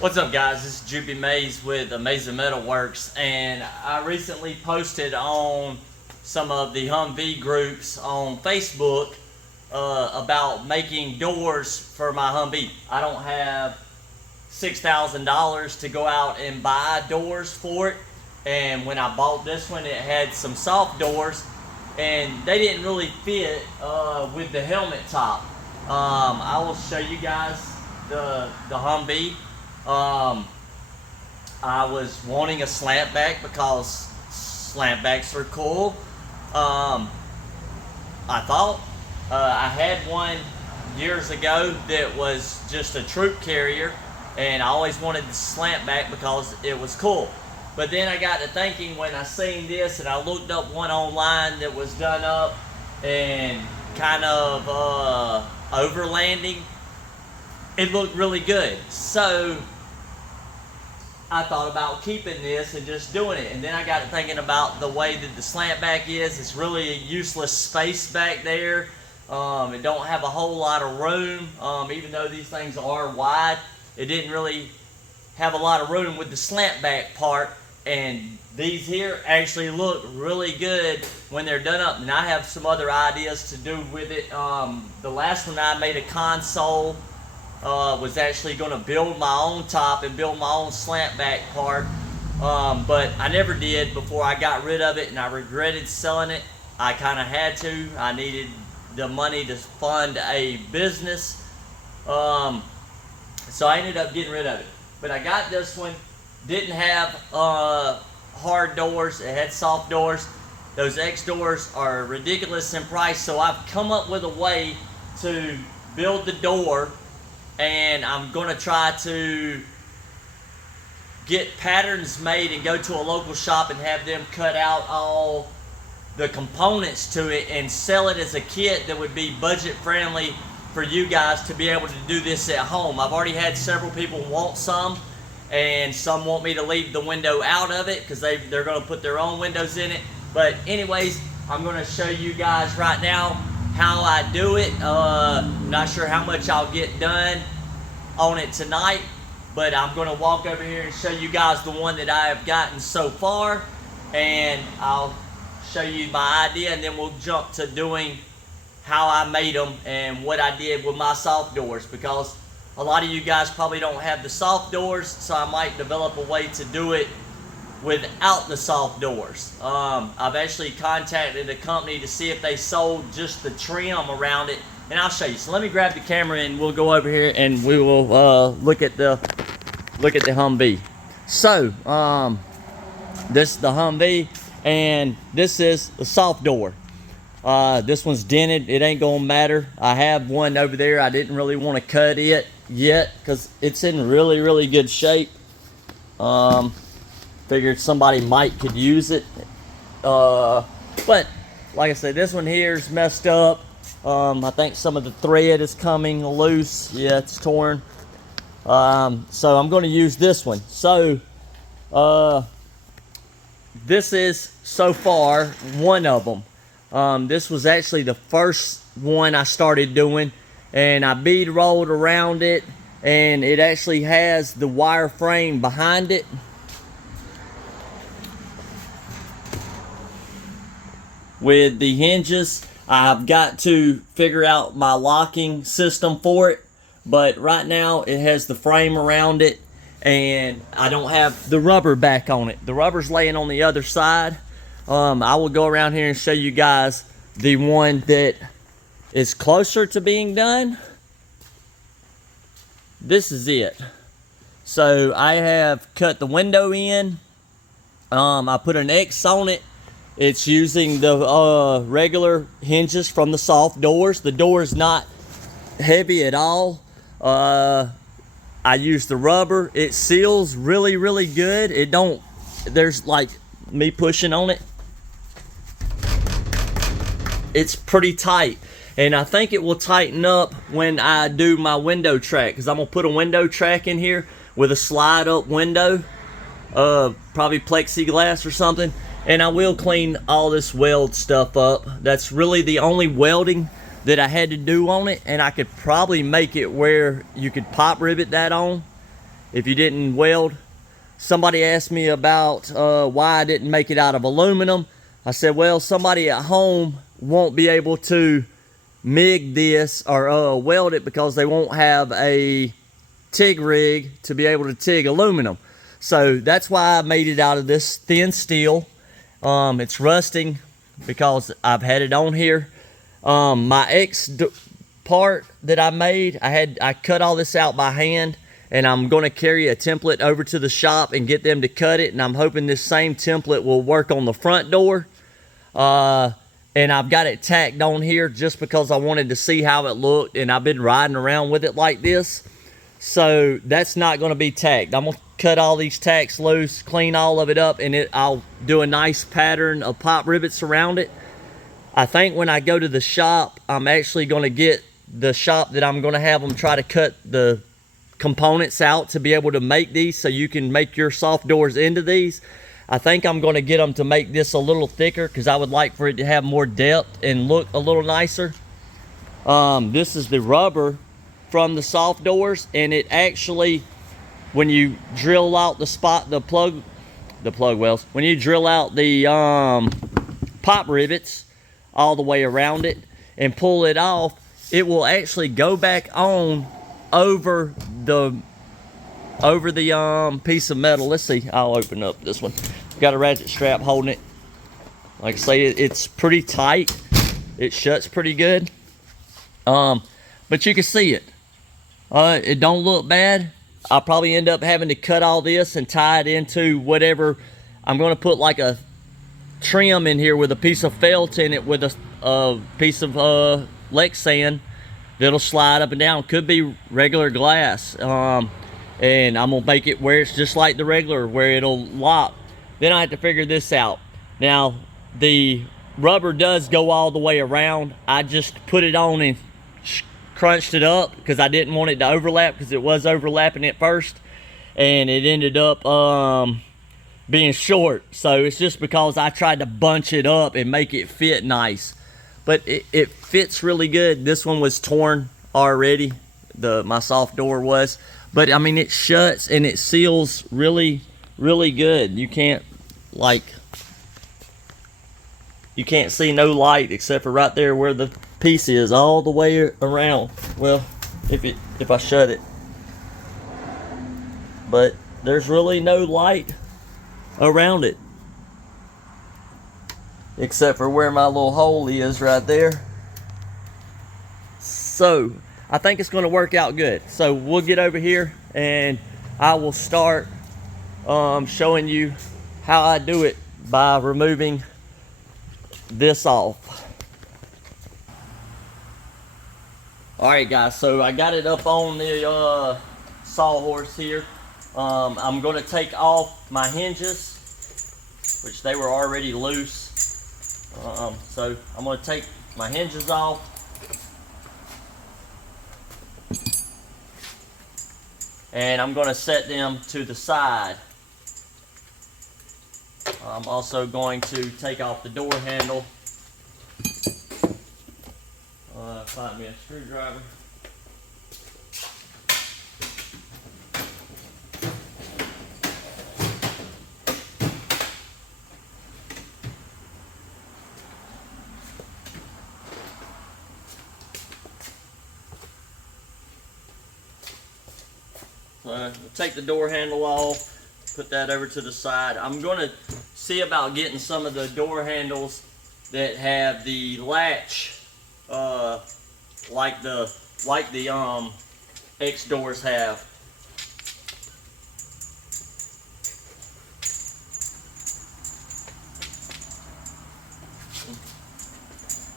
What's up, guys? This is Juby Mays with aMAYSing Metalworks, and I recently posted on some of the Humvee groups on Facebook about making doors for my Humvee. I don't have $6,000 to go out and buy doors for it, and when I bought this one, it had some soft doors, and they didn't really fit with the helmet top. I will show you guys the Humvee. I was wanting a slant back because slant backs are cool. I thought I had one years ago that was just a troop carrier, and I always wanted the slant back because it was cool. But then I got to thinking when I seen this, and I looked up one online that was done up and kind of overlanding. It looked really good, so I thought about keeping this and just doing it. And then I got to thinking about the way that the slant back is. It's really a useless space back there. It don't have a whole lot of room. Even though these things are wide, it didn't really have a lot of room with the slant back part. And these here actually look really good when they're done up. And I have some other ideas to do with it. The last one I made a console. Was actually going to build my own top and build my own slant back part, but I never did before I got rid of it, and I regretted selling it. I kind of had to. I needed the money to fund a business, so I ended up getting rid of it. But I got this one. Didn't have hard doors. It had soft doors. Those X doors are ridiculous in price, so I've come up with a way to build the door. And I'm going to try to get patterns made and go to a local shop and have them cut out all the components to it and sell it as a kit that would be budget friendly for you guys to be able to do this at home. I've already had several people want some, and some want me to leave the window out of it because they're going to put their own windows in it. But anyways, I'm going to show you guys right now how I do it. Not sure how much I'll get done on it tonight, but I'm going to walk over here and show you guys the one that I have gotten so far, and I'll show you my idea, and then we'll jump to doing how I made them and what I did with my soft doors, because a lot of you guys probably don't have the soft doors, so I might develop a way to do it without the soft doors. I've actually contacted a company to see if they sold just the trim around it, and I'll show you. So let me grab the camera and we'll go over here and we will look at the Humvee. So this is the Humvee, and this is the soft door. This one's dented. It ain't gonna matter. I have one over there. I didn't really want to cut it yet because it's in really good shape. Figured somebody could use it, but like I said, this one here is messed up. I think some of the thread is coming loose. Yeah, it's torn. So I'm going to use this one. So this is so far one of them. This was actually the first one I started doing, and I bead rolled around it, and it actually has the wire frame behind it. With the hinges, I've got to figure out my locking system for it, but right now it has the frame around it, and I don't have the rubber back on it. The rubber's laying on the other side. I will go around here and show you guys the one that is closer to being done. This is it. So I have cut the window in. I put an X on it. It's using the regular hinges from the soft doors. The door is not heavy at all. I use the rubber. It seals really good. It don't, there's like me pushing on it. It's pretty tight. And I think it will tighten up when I do my window track, because I'm going to put a window track in here with a slide up window. Probably plexiglass or something. And I will clean all this weld stuff up. That's really the only welding that I had to do on it, and I could probably make it where you could pop rivet that on if you didn't weld. Somebody asked me about why I didn't make it out of aluminum. I said, well, somebody at home won't be able to MIG this or weld it because they won't have a TIG rig to be able to TIG aluminum. So that's why I made it out of this thin steel. It's rusting because I've had it on here. My X part that I made, I cut all this out by hand, and I'm going to carry a template over to the shop and get them to cut it, and I'm hoping this same template will work on the front door. And I've got it tacked on here just because I wanted to see how it looked, and I've been riding around with it like this. So that's not going to be tacked. I'm going to cut all these tacks loose, clean all of it up, and I'll do a nice pattern of pop rivets around it. I think when I go to the shop, I'm actually going to get the shop that I'm going to have them try to cut the components out to be able to make these so you can make your soft doors into these. I think I'm going to get them to make this a little thicker because I would like for it to have more depth and look a little nicer. This is the rubber from the soft doors, and it actually, when you drill out the plug wells, when you drill out the pop rivets all the way around it and pull it off, it will actually go back on over the piece of metal. Let's see, I'll open up this one. Got a ratchet strap holding it. Like I say, it's pretty tight. It shuts pretty good. But you can see it. It don't look bad. I'll probably end up having to cut all this and tie it into whatever. I'm going to put like a trim in here with a piece of felt in it with a piece of Lex sand that'll slide up and down. Could be regular glass. And I'm going to make it where it's just like the regular, where it'll lock. Then I have to figure this out. Now, the rubber does go all the way around. I just put it on and crunched it up because I didn't want it to overlap, because it was overlapping at first. And it ended up being short. So it's just because I tried to bunch it up and make it fit nice. But it fits really good. This one was torn already. My soft door was. But I mean, it shuts and it seals really, really good. You can't see no light except for right there where the piece is, all the way around. Well, if I shut it. But there's really no light around it except for where my little hole is right there. So I think it's going to work out good. So we'll get over here and I will start showing you how I do it by removing this off. Alright guys, so I got it up on the sawhorse here. I'm going to take off my hinges, which they were already loose. So I'm going to take my hinges off. And I'm going to set them to the side. I'm also going to take off the door handle. Find me a screwdriver. We'll take the door handle off, put that over to the side. I'm going to see about getting some of the door handles that have the latch, like the X doors have.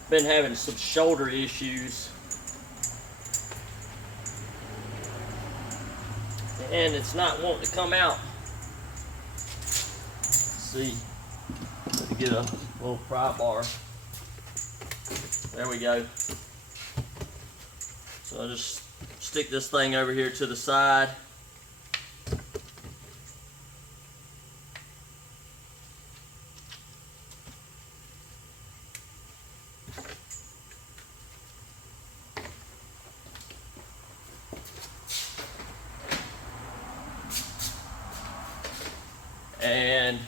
Been having some shoulder issues. And it's not wanting to come out. Let's see. To get a little pry bar. There we go. So I'll just stick this thing over here to the side. And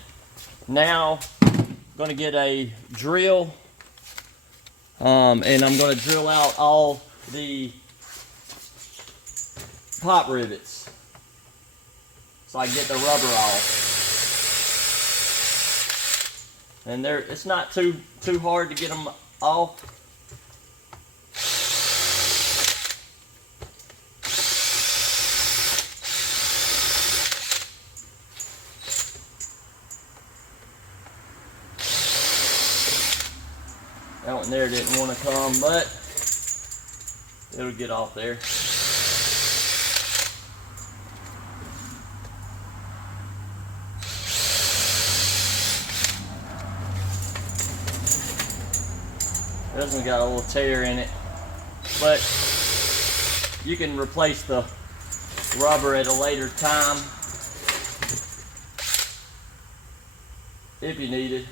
now I'm gonna get a drill, and I'm gonna drill out all the pop rivets so I can get the rubber off. And it's not too hard to get them off. That one there didn't want to come, but it'll get off there. This one got a little tear in it, but you can replace the rubber at a later time if you need it.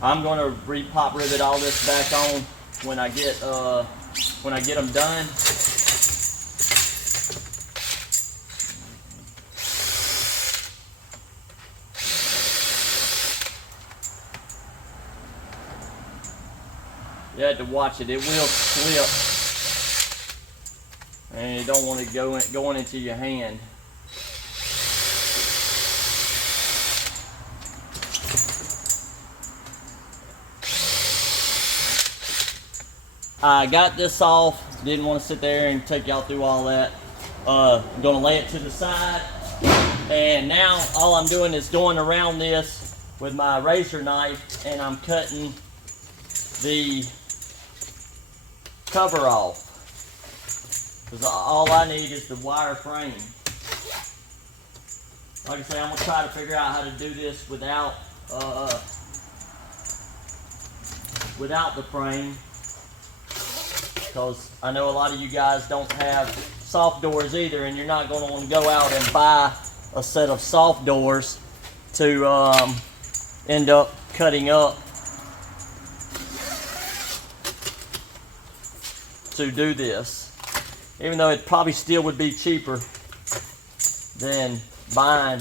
I'm going to re-pop rivet all this back on when I get them done. You have to watch it; it will slip, and you don't want it going into your hand. I got this off, didn't want to sit there and take y'all through all that. I'm gonna lay it to the side, and now all I'm doing is going around this with my razor knife, and I'm cutting the cover off, because all I need is the wire frame. Like I say, I'm gonna try to figure out how to do this without the frame, because I know a lot of you guys don't have soft doors either, and you're not going to want to go out and buy a set of soft doors to end up cutting up to do this, even though it probably still would be cheaper than buying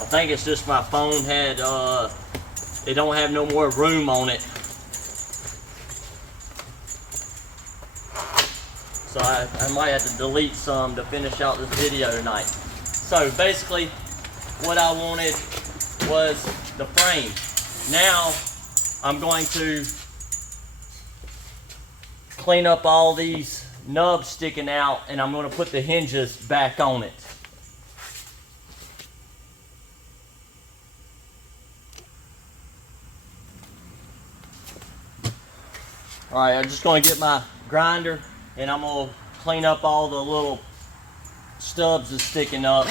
I think it's just my phone had it don't have no more room on it, so I might have to delete some to finish out this video tonight. So basically what I wanted was the frame. Now I'm going to clean up all these nubs sticking out, and I'm going to put the hinges back on it. Alright, I'm just going to get my grinder, and I'm going to clean up all the little stubs that's sticking up.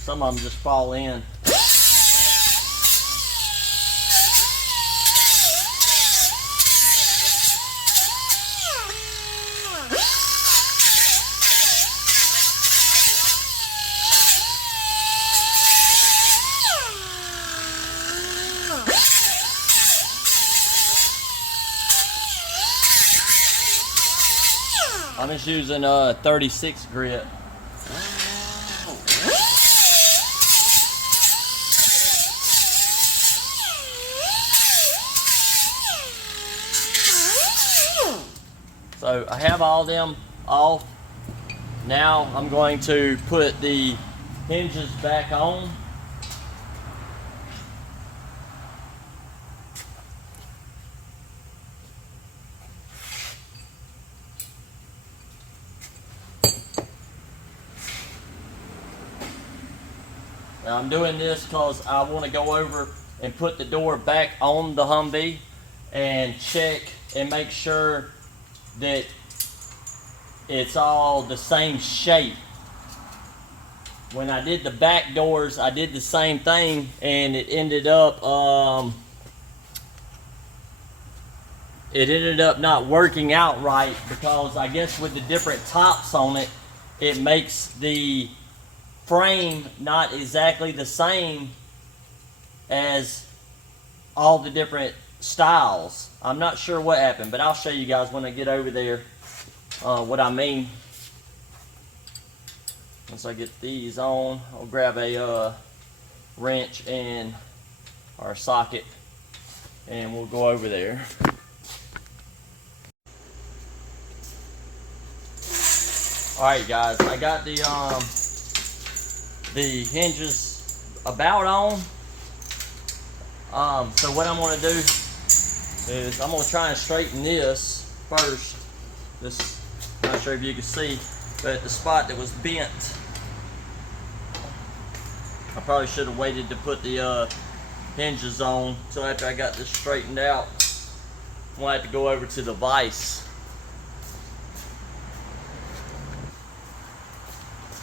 Some of them just fall in. I'm just using a 36 grit. So I have all them off. Now I'm going to put the hinges back on. Now I'm doing this because I want to go over and put the door back on the Humvee and check and make sure that it's all the same shape. When I did the back doors, I did the same thing, and it ended up not working out right, because I guess with the different tops on it, it makes the frame not exactly the same as all the different styles. I'm not sure what happened, but I'll show you guys when I get over there what I mean. Once I get these on, I'll grab a wrench and our socket, and we'll go over there. Alright guys, I got the hinges about on. So what I'm going to do is I'm going to try and straighten this first. This, I'm not sure if you can see, but the spot that was bent, I probably should have waited to put the hinges on until after I got this straightened out. I'm going to have to go over to the vise.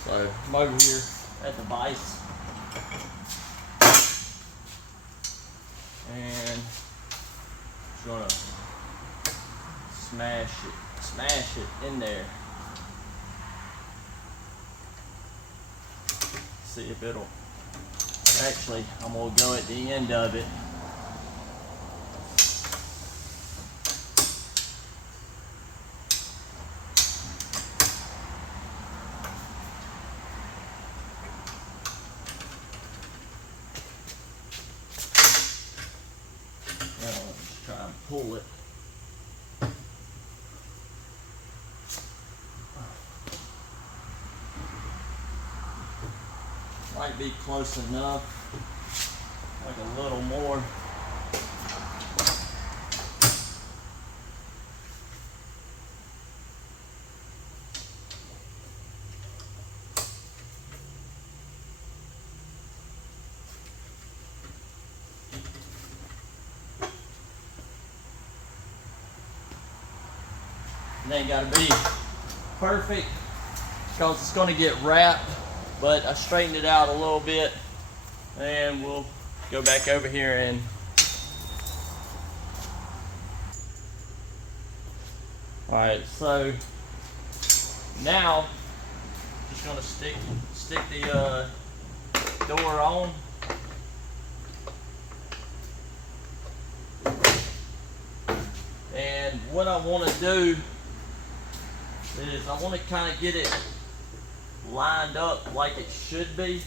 So I'm over here at the vise, and just gonna smash it in there. See if it'll, actually I'm gonna go at the end of it. Let's try and pull it. Might be close enough, like a little more. It ain't gotta be perfect because it's gonna get wrapped, but I straightened it out a little bit, and we'll go back over here and alright, so now just gonna stick the door on. And what I want to do is I want to kind of get it lined up like it should be.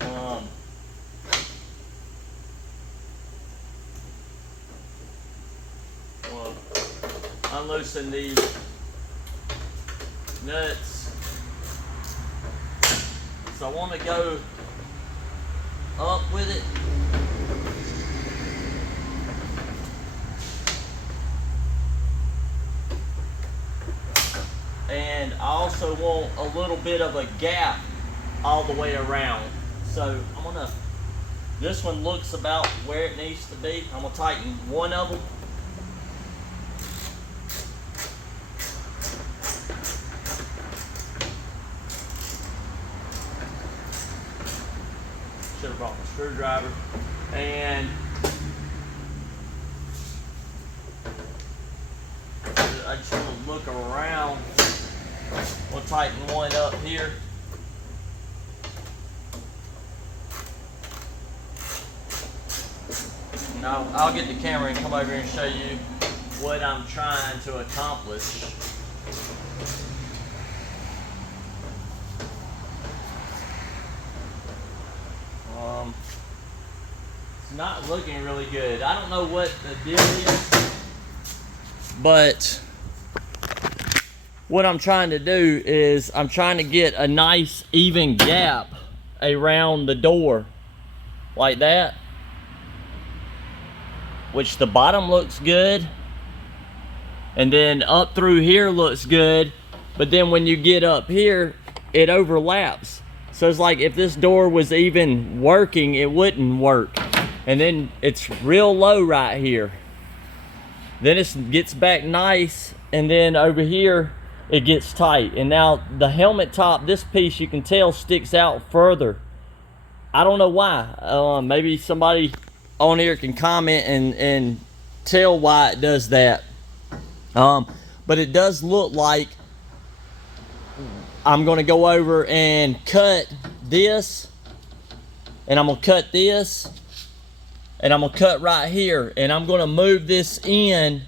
Well, unloosen these nuts. So I want to go up with it. And I also want a little bit of a gap all the way around. So I'm gonna, this one looks about where it needs to be. I'm gonna tighten one of them. Should have brought my screwdriver. And I just want to look around. We'll tighten one up here. And I'll get the camera and come over here and show you what I'm trying to accomplish. It's not looking really good. I don't know what the deal is, but what I'm trying to do is I'm trying to get a nice even gap around the door like that, which the bottom looks good, and then up through here looks good, but then when you get up here it overlaps. So it's like if this door was even working, it wouldn't work. And then it's real low right here. then it gets back nice, and then over here it gets tight. And now the helmet top, this piece you can tell sticks out further. I don't know why. Maybe somebody on here can comment and tell why it does that. But it does look like I'm gonna go over and cut this, and I'm gonna cut this, and I'm gonna cut right here, and I'm gonna move this in,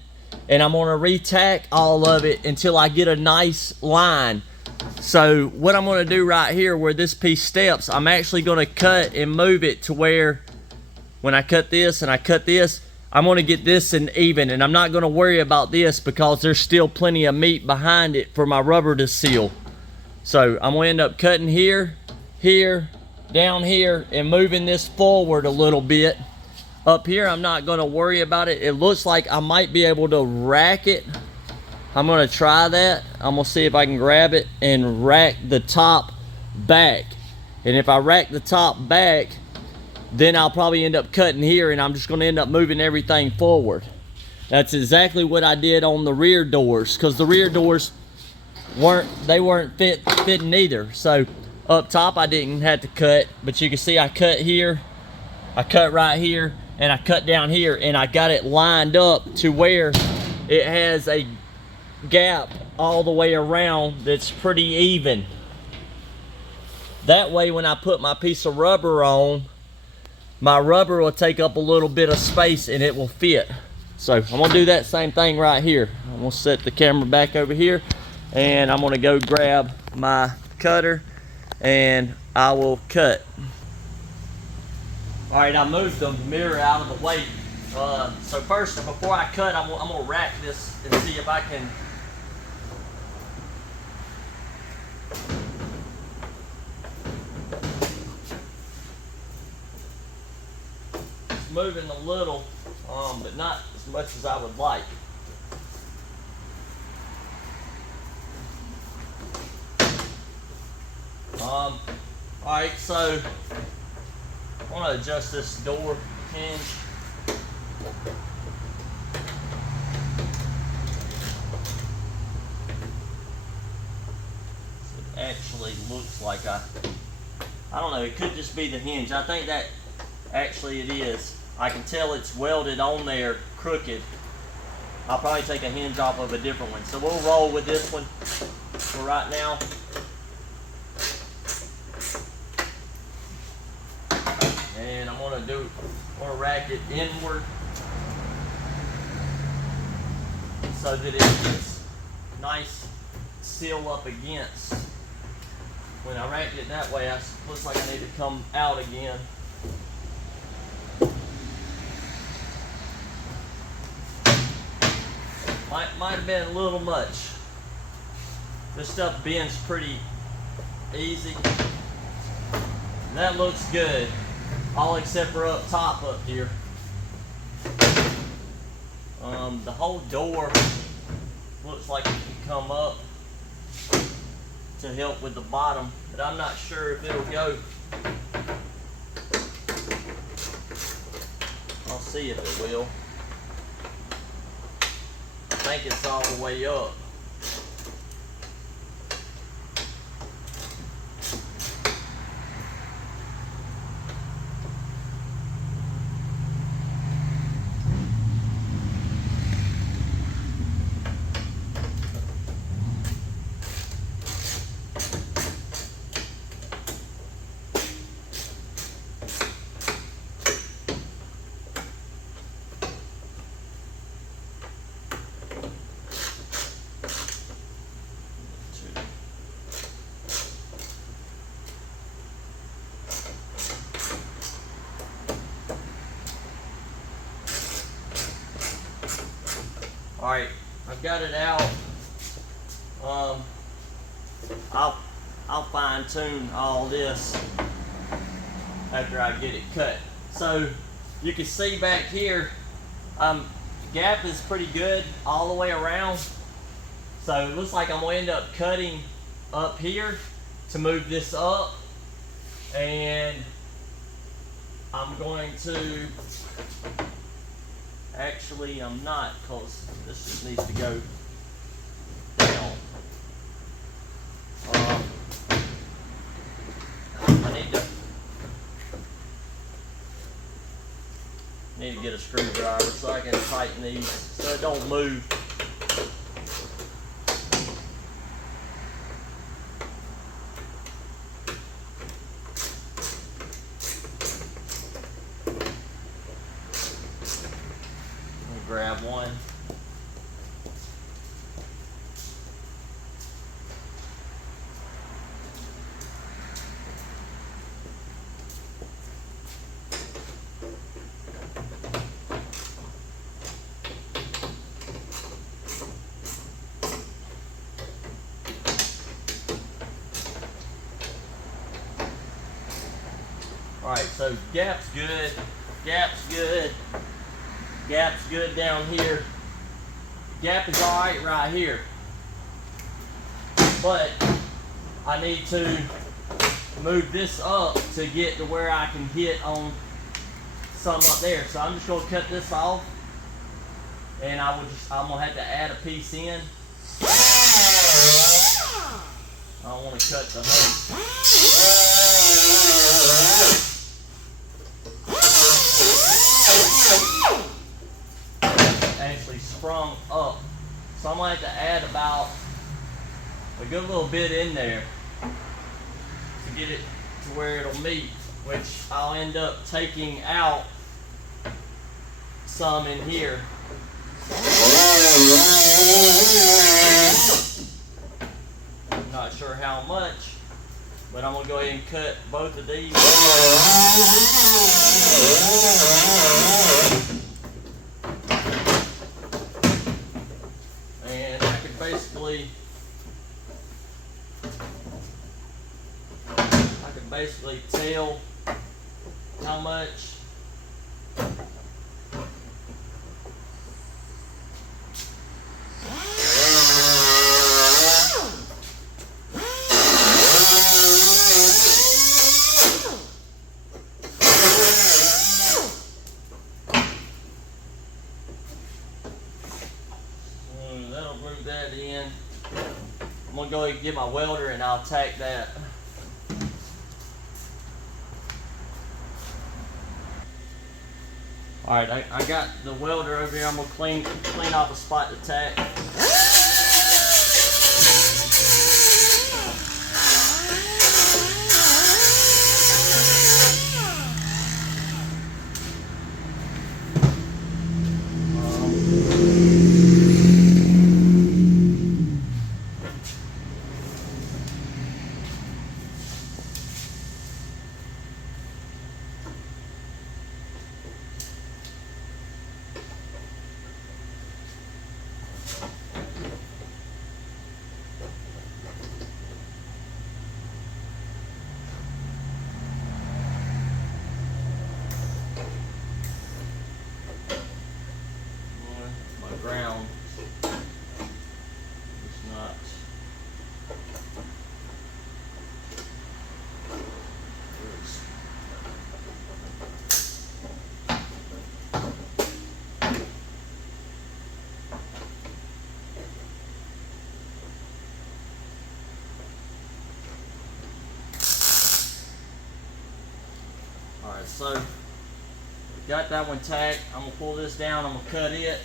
and I'm gonna retack all of it until I get a nice line. So what I'm gonna do right here where this piece steps, I'm actually gonna cut and move it to where when I cut this and I cut this, I'm gonna get this in even, and I'm not gonna worry about this because there's still plenty of meat behind it for my rubber to seal. So I'm gonna end up cutting here, here, down here, and moving this forward a little bit. Up here, I'm not gonna worry about it. It looks like I might be able to rack it. I'm gonna try that. I'm gonna see if I can grab it and rack the top back. And if I rack the top back, then I'll probably end up cutting here, and I'm just gonna end up moving everything forward. That's exactly what I did on the rear doors, because the rear doors weren't fitting either. So up top I didn't have to cut, but you can see I cut here, I cut right here, and I cut down here, and I got it lined up to where it has a gap all the way around that's pretty even. That way when I put my piece of rubber on, my rubber will take up a little bit of space and it will fit. So I'm gonna do that same thing right here. I'm gonna set the camera back over here, and I'm gonna go grab my cutter and I will cut. All right, I moved the mirror out of the way. So first, before I cut, I'm gonna rack this and see if I can moving a little, but not as much as I would like. All right, so I want to adjust this door hinge. It actually looks like I don't know, it could just be the hinge. I think that actually it is. I can tell it's welded on there crooked. I'll probably take a hinge off of a different one. So we'll roll with this one for right now. And I'm gonna rack it inward so that it gets nice seal up against. When I rack it that way, it looks like I need to come out again. Might have been a little much. This stuff bends pretty easy. That looks good. All except for up top up here. The whole door looks like it can come up to help with the bottom, but I'm not sure if it'll go. I'll see if it will. I think it's all the way up. All right, I've got it out. I'll fine tune all this after I get it cut. So you can see back here, gap is pretty good all the way around. So it looks like I'm gonna end up cutting up here to move this up, and I'm going to Actually, I'm not, because this just needs to go down. I need to get a screwdriver so I can tighten these so it don't move. Grab one. Alright, so gap's good, gap's good, gap's good down here. Gap is alright right here. But I need to move this up to get to where I can hit on some up there. So I'm just going to cut this off, and I'm going to have to add a piece in. I don't want to cut the hose. Actually sprung up, so I'm going to have to add about a good little bit in there to get it to where it'll meet, which I'll end up taking out some in here. I'm not sure how much, but I'm going to go ahead and cut both of these. And I could basically tell how much that'll move that in. I'm gonna go ahead and get my welder and I'll tack that. Alright, I got the welder over here. I'm gonna clean off a spot to tack. Ground. It's not. Alright, so got that one tacked. I'm gonna pull this down, I'm gonna cut it.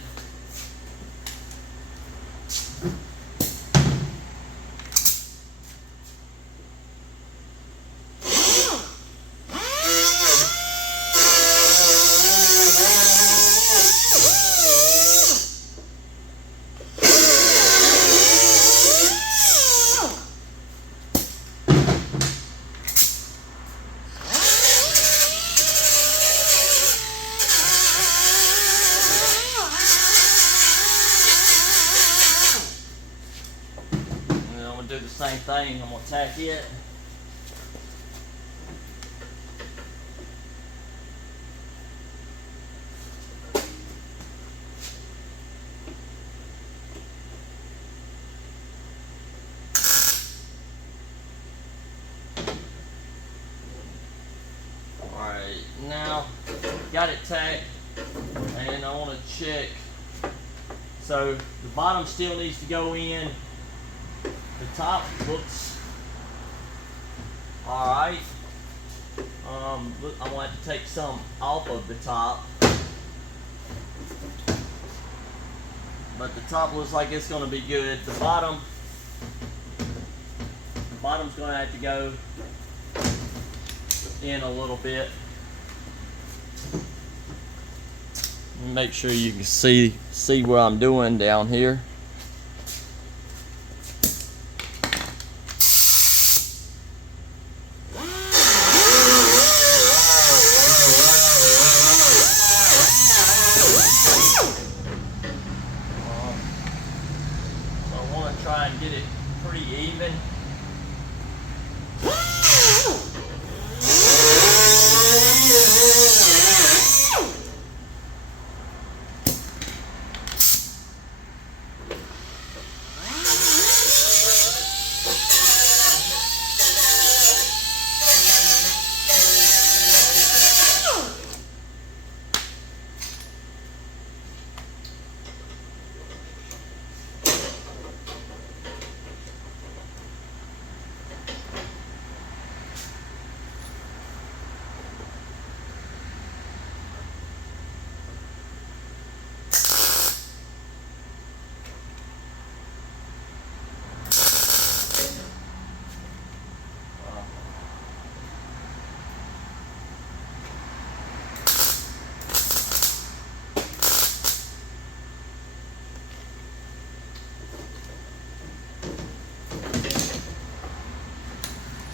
Do the same thing. I'm going to tack it. Alright, now got it tacked, and I want to check. So the bottom still needs to go in. The top looks alright. Look, I'm going to have to take some off of the top. But the top looks like it's going to be good. The bottom's going to have to go in a little bit. Make sure you can see what I'm doing down here. So I want to try and get it pretty even.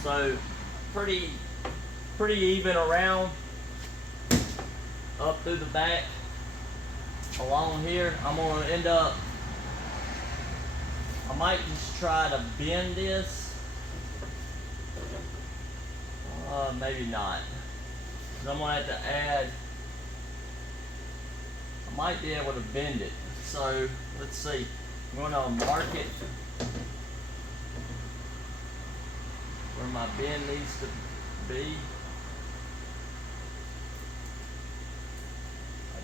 So pretty even around up through the back along here. I'm going to end up, I might just try to bend this. Maybe not. 'Cause I'm going to have to add, I might be able to bend it. So let's see. I'm going to mark it where my bend needs to be.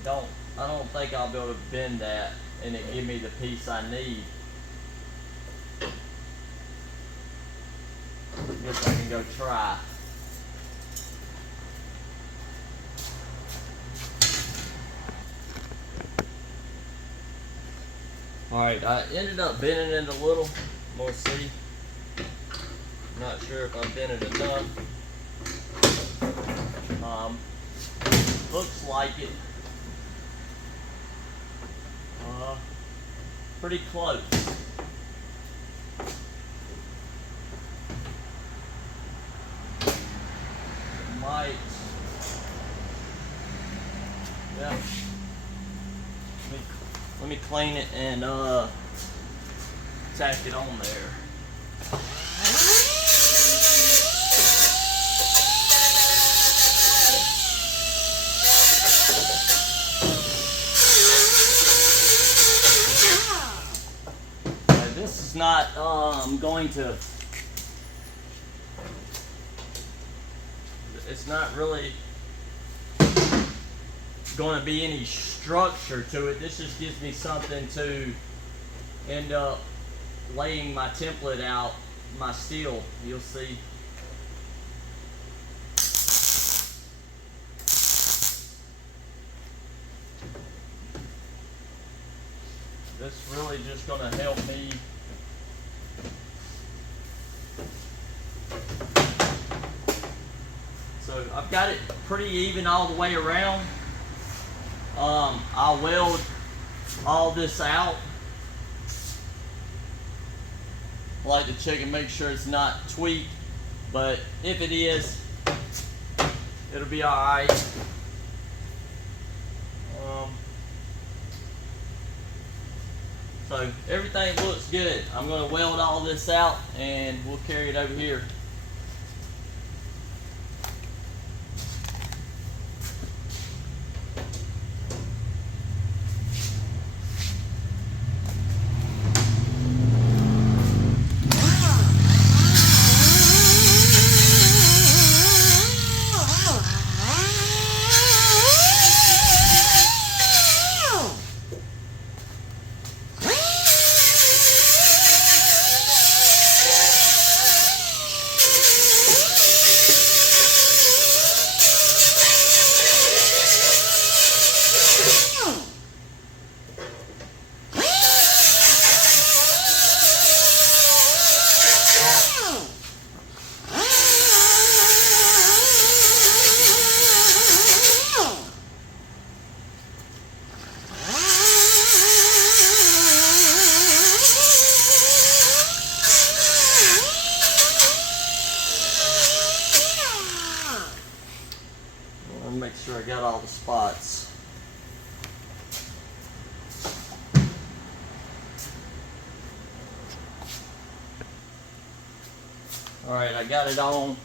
I don't think I'll be able to bend that and it give me the piece I need. Guess I can go try. Alright, I ended up bending it a little. We'll see. Not sure if I bent it enough. Looks like it. Pretty close. Might. Yeah. Let me clean it and tack it on there. This is not going to. It's not really going to be any structure to it. This just gives me something to end up laying my template out, my steel. You'll see. This really just going to help me so I've got it pretty even all the way around. I'll weld all this out. I like to check and make sure it's not tweaked, but if it is, it'll be alright. So everything looks good. I'm going to weld all this out and we'll carry it over here. got all the spots. Alright, I got it on.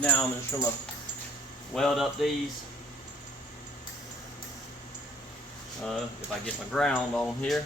Now I'm just gonna weld up these. If I get my ground on here.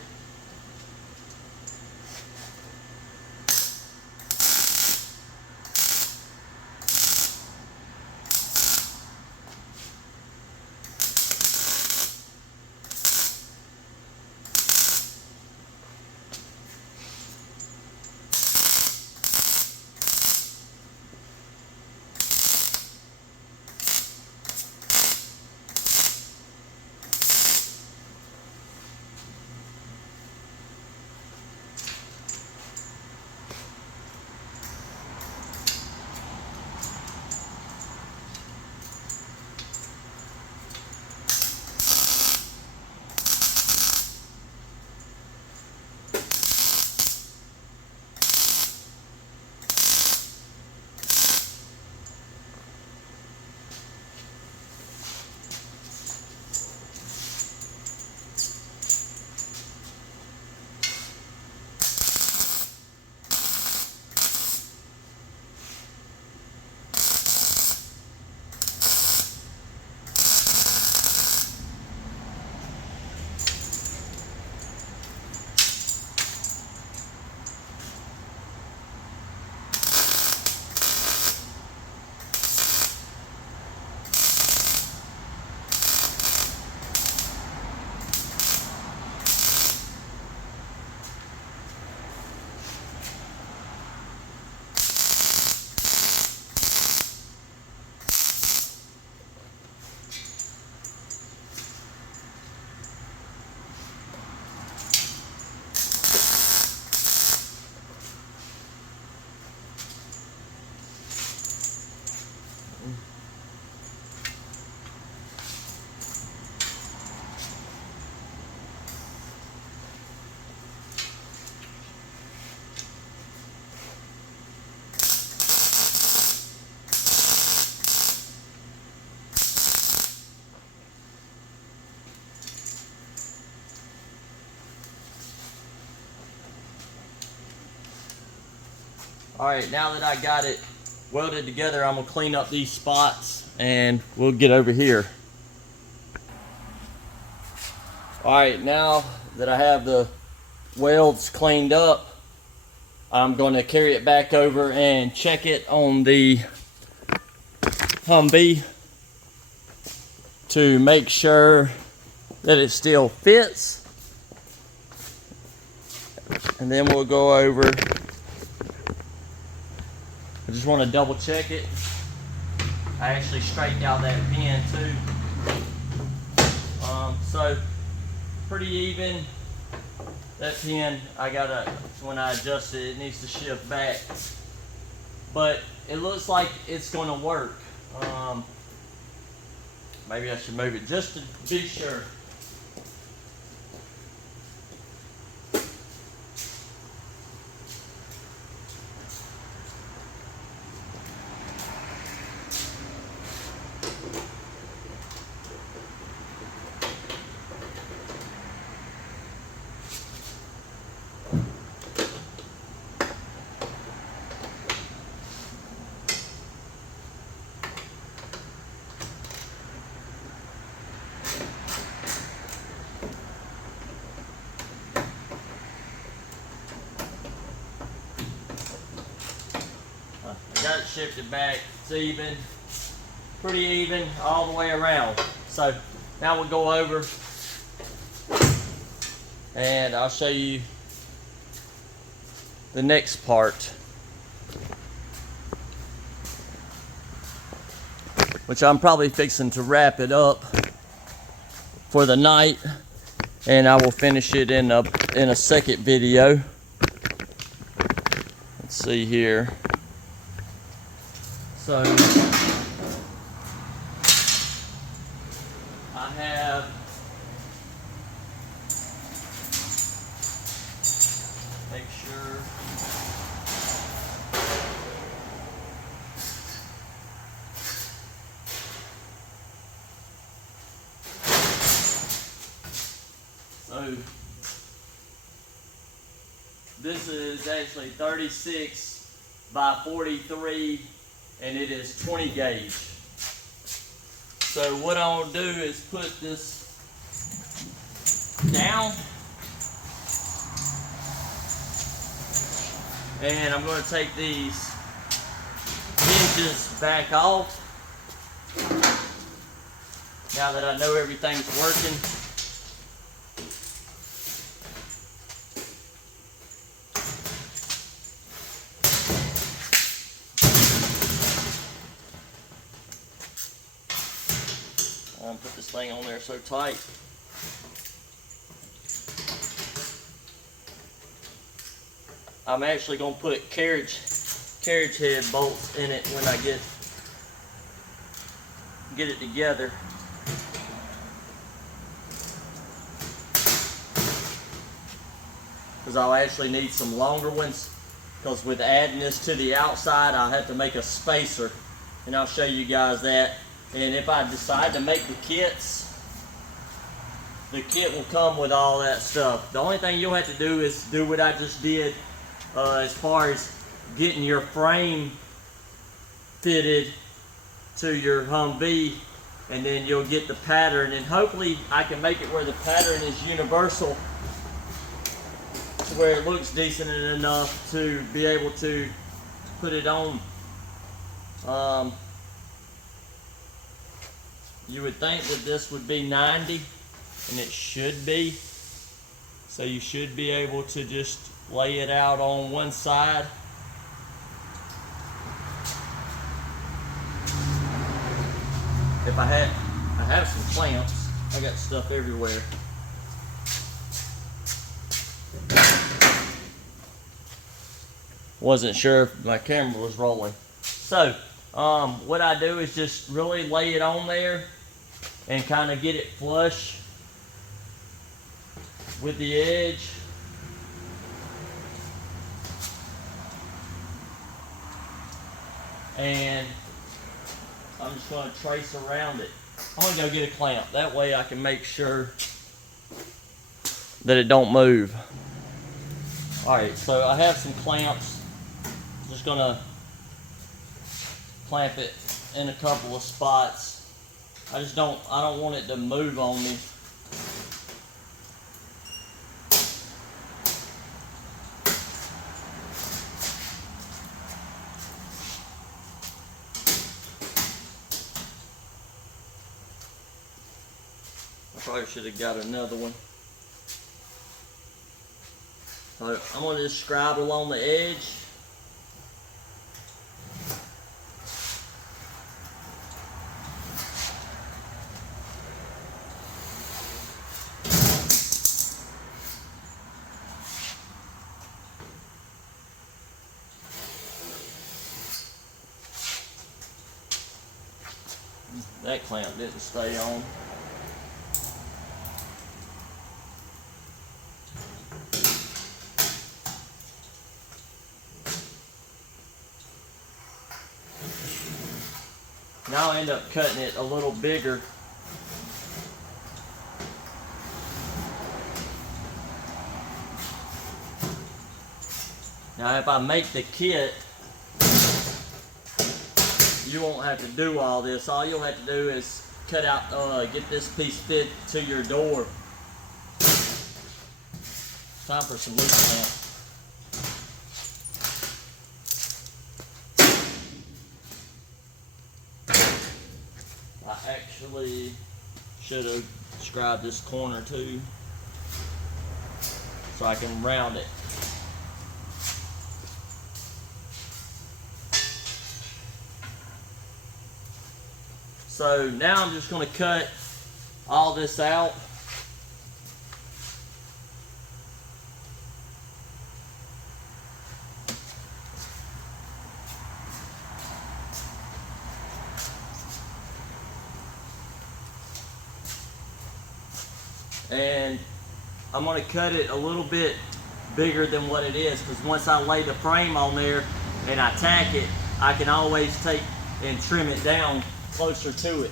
Alright, now that I got it welded together, I'm going to clean up these spots and we'll get over here. Alright, now that I have the welds cleaned up, I'm going to carry it back over and check it on the Humvee to make sure that it still fits. And then we'll go over. I just want to double check it. I actually straightened out that pin too. So pretty even. That pin, when I adjust it, it needs to shift back. But it looks like it's going to work. Maybe I should move it just to be sure. Got it shifted back. It's even, pretty even all the way around. So now we'll go over and I'll show you the next part, which I'm probably fixing to wrap it up for the night, and I will finish it in a second video. Let's see here. So I have make sure This is actually 36 by 43, and it is 20 gauge. So what I'll do is put this down, and I'm going to take these hinges back off now that I know everything's working. Put this thing on there so tight. I'm actually going to put carriage head bolts in it when I get it together. Because I'll actually need some longer ones, because with adding this to the outside I'll have to make a spacer, and I'll show you guys that. And if I decide to make the kit will come with all that stuff. The only thing you'll have to do is do what I just did as far as getting your frame fitted to your Humvee, and then you'll get the pattern, and hopefully I can make it where the pattern is universal to where it looks decent enough to be able to put it on. You would think that this would be 90, and it should be. So you should be able to just lay it out on one side. If I have some clamps. I got stuff everywhere. Wasn't sure if my camera was rolling. So, what I do is just really lay it on there and kind of get it flush with the edge. And I'm just going to trace around it. I'm going to go get a clamp. That way I can make sure that it don't move. Alright, so I have some clamps. I'm just going to clamp it in a couple of spots. I don't want it to move on me. I probably should have got another one. So I'm going to just scribe along the edge. That clamp didn't stay on. Now I'll end up cutting it a little bigger. Now if I make the kit, you won't have to do all this. All you'll have to do is cut out, get this piece fit to your door. Time for some loose clamp. I actually should have scribed this corner too, so I can round it. So now I'm just going to cut all this out. And I'm going to cut it a little bit bigger than what it is, because once I lay the frame on there and I tack it, I can always take and trim it down closer to it.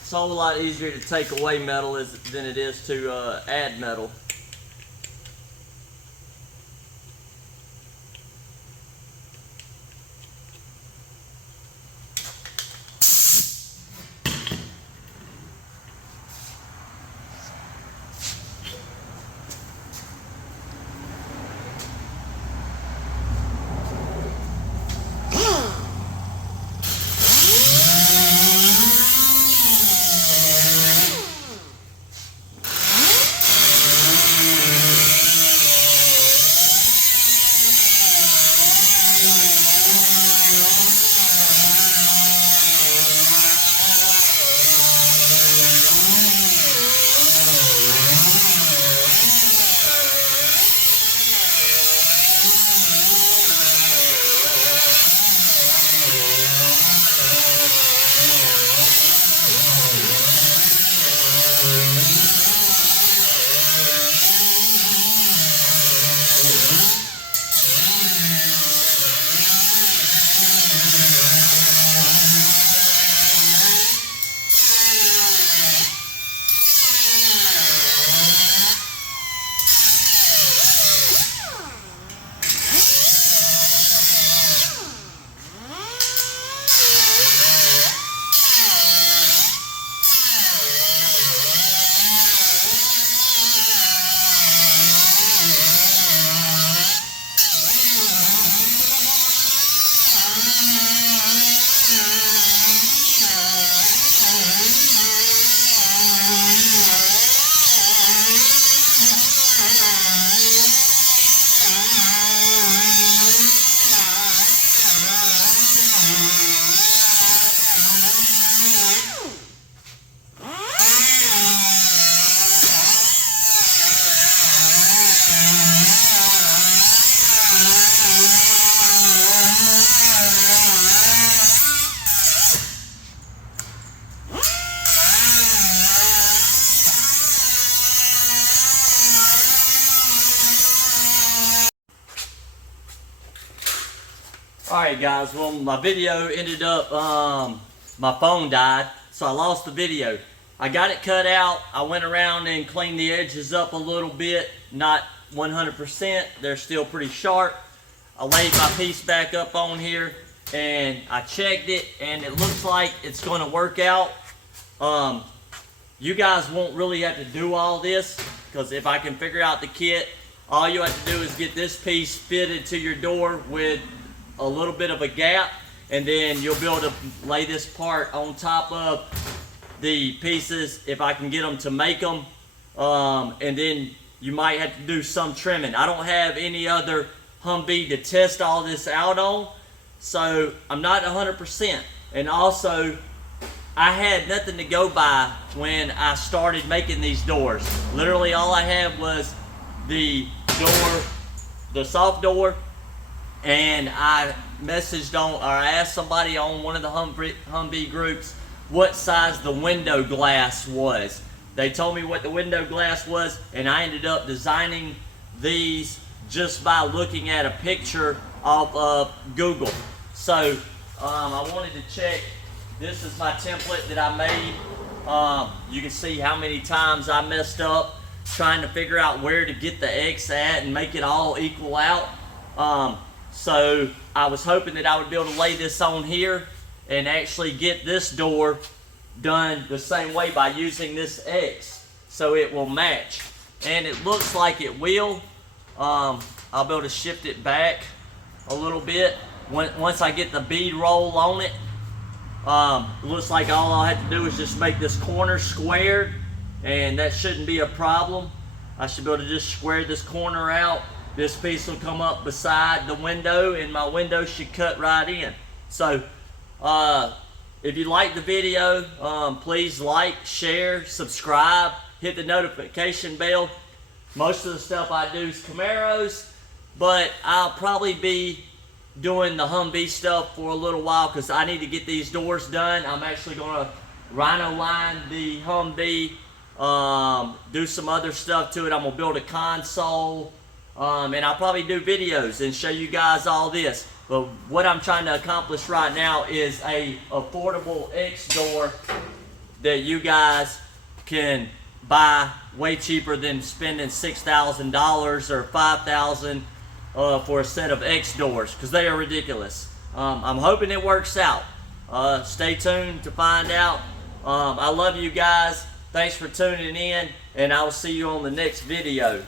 It's a whole lot easier to take away metal than it is to add metal. Alright guys, well my video ended up, my phone died, so I lost the video. I got it cut out. I went around and cleaned the edges up a little bit, not 100%, they're still pretty sharp. I laid my piece back up on here and I checked it and it looks like it's going to work out. You guys won't really have to do all this, because if I can figure out the kit, all you have to do is get this piece fitted to your door with a little bit of a gap, and then you'll be able to lay this part on top of the pieces if I can get them to make them. And then you might have to do some trimming. I don't have any other Humvee to test all this out on, so I'm not 100%. And also, I had nothing to go by when I started making these doors. Literally all I had was the door, the soft door, and I messaged on, or I asked somebody on one of the Humvee groups what size the window glass was. They told me what the window glass was, and I ended up designing these just by looking at a picture off of Google. So I wanted to check. This is my template that I made. You can see how many times I messed up trying to figure out where to get the X at and make it all equal out. So I was hoping that I would be able to lay this on here and actually get this door done the same way by using this X so it will match. And it looks like it will. I'll be able to shift it back a little bit. Once I get the bead roll on it, it looks like all I'll have to do is just make this corner squared, and that shouldn't be a problem. I should be able to just square this corner out. This piece will come up beside the window and my window should cut right in. So if you like the video, please like, share, subscribe, hit the notification bell. Most of the stuff I do is Camaros, but I'll probably be doing the Humvee stuff for a little while because I need to get these doors done. I'm actually going to rhino line the Humvee, do some other stuff to it. I'm going to build a console, and I'll probably do videos and show you guys all this. But what I'm trying to accomplish right now is a affordable X door that you guys can buy way cheaper than spending $6,000 or $5,000 for a set of X doors, because they are ridiculous. I'm hoping it works out. Stay tuned to find out. I love you guys. Thanks for tuning in, and I will see you on the next video.